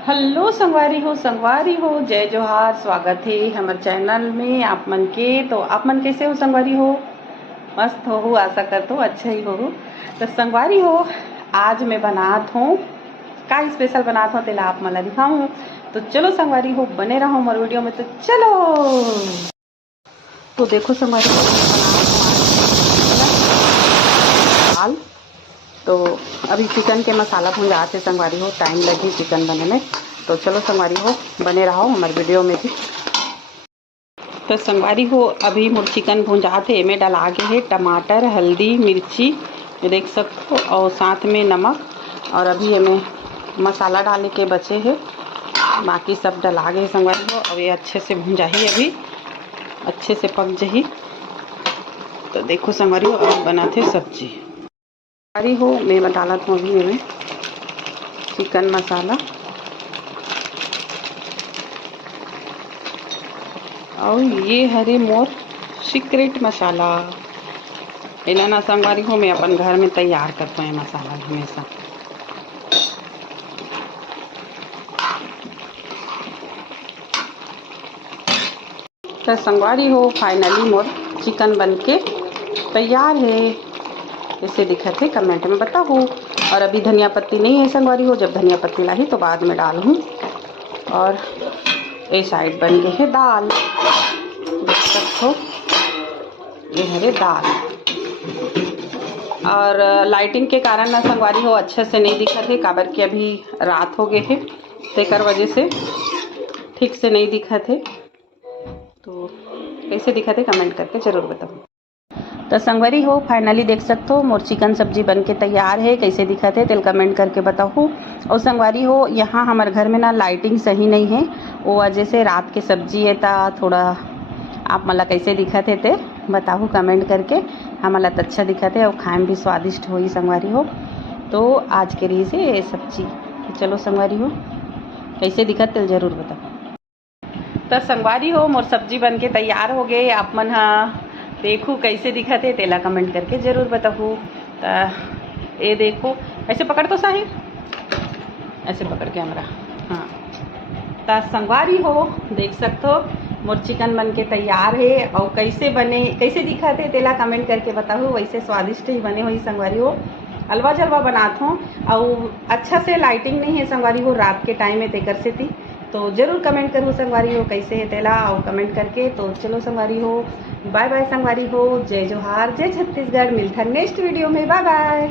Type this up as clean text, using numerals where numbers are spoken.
Hello संगवारी हो जय जोहार। स्वागत है हमारे चैनल में आप मन के। तो आप मन कैसे हो संगवारी हो? मस्त हो, आशा करता हूँ अच्छा ही हो। तो संगवारी हो, आज मैं बनात हूँ का स्पेशल बनात हूँ तेला आप मला दिखाऊँ। तो चलो संगवारी हो, बने रहो हमारे वीडियो में। तो चलो, तो देखो संगवारी हो, दाल। तो अभी चिकन के मसाला भुंजाते संगवारी हो, टाइम लगी चिकन बने में। तो चलो संगवारी हो, बने रहो हमारे वीडियो में भी। तो संगवारी हो, अभी मोर चिकन भुंजाते में डला के है टमाटर, हल्दी, मिर्ची देख सकते हो, और साथ में नमक। और अभी हमें मसाला डालने के बचे है, बाकी सब डला गए संगवारी हो। अब ये अच्छे से भुंजाही, अभी अच्छे से पक जही। तो देखो संगवारी हो, अब बनाते सब्जी। संगवारी हो, मैं डालत हूँ अभी में चिकन मसाला और ये हरे मोर सीक्रेट मसाला। इला ना संगवारी हो, मैं अपन घर में तैयार करता हूँ मसाला हमेशा। तो संगवारी हो, फाइनली मोर चिकन बनके तैयार है। कैसे दिखत है कमेंट में बताओ। और अभी धनिया पत्ती नहीं है संगवारी हो, जब धनिया पत्ती लाई तो बाद में डालूँ। और ये साइड बन गए है दाल, देख सकते हो, ये हरे दाल। और लाइटिंग के कारण ना संगवारी हो अच्छे से नहीं दिखत है, काबर के अभी रात हो गए है, तेकर वजह से ठीक से नहीं दिखत है। तो कैसे दिखत है कमेंट करके ज़रूर बताओ। तो संगवारी हो, फाइनली देख सकते हो मोर चिकन सब्जी बन के तैयार है। कैसे दिखत है तेल कमेंट करके बताओ। और संगवारी हो, यहाँ हमारे घर में ना लाइटिंग सही नहीं है, वो वजह से रात के सब्जी है ता थोड़ा आप मला कैसे दिखत है ते बताओ कमेंट करके। हमला तो अच्छा दिखत है और खाए में भी स्वादिष्ट हो संगवारी हो। तो आज के लिए से ये सब्जी। तो चलो संगवारी हो, कैसे दिखत तेल ज़रूर बताओ। तो संगवारी हो, मोर सब्जी बन के तैयार हो गए। आप मन हाँ देखो कैसे दिखत है तेला कमेंट करके ज़रूर बताओ। तो ये देखो, ऐसे पकड़ तो साहिब, ऐसे पकड़ कैमरा। हाँ, तो संगवारी हो देख सकते हो मोर चिकन बन के तैयार है। और कैसे बने, कैसे दिखा थे तेला कमेंट करके बताओ। वैसे स्वादिष्ट ही बने हो संगवारी हो, हलवा जलवा बनात हूँ। और अच्छा से लाइटिंग नहीं है संगवारी हो, रात के टाइम में तेकर से थी। तो ज़रूर कमेंट करो संगवारी हो कैसे है तेला, और कमेंट करके। तो चलो संगवारी हो, बाय बाय संगवारी हो, जय जोहार, जय छत्तीसगढ़। मिलता नेक्स्ट वीडियो में, बाय बाय।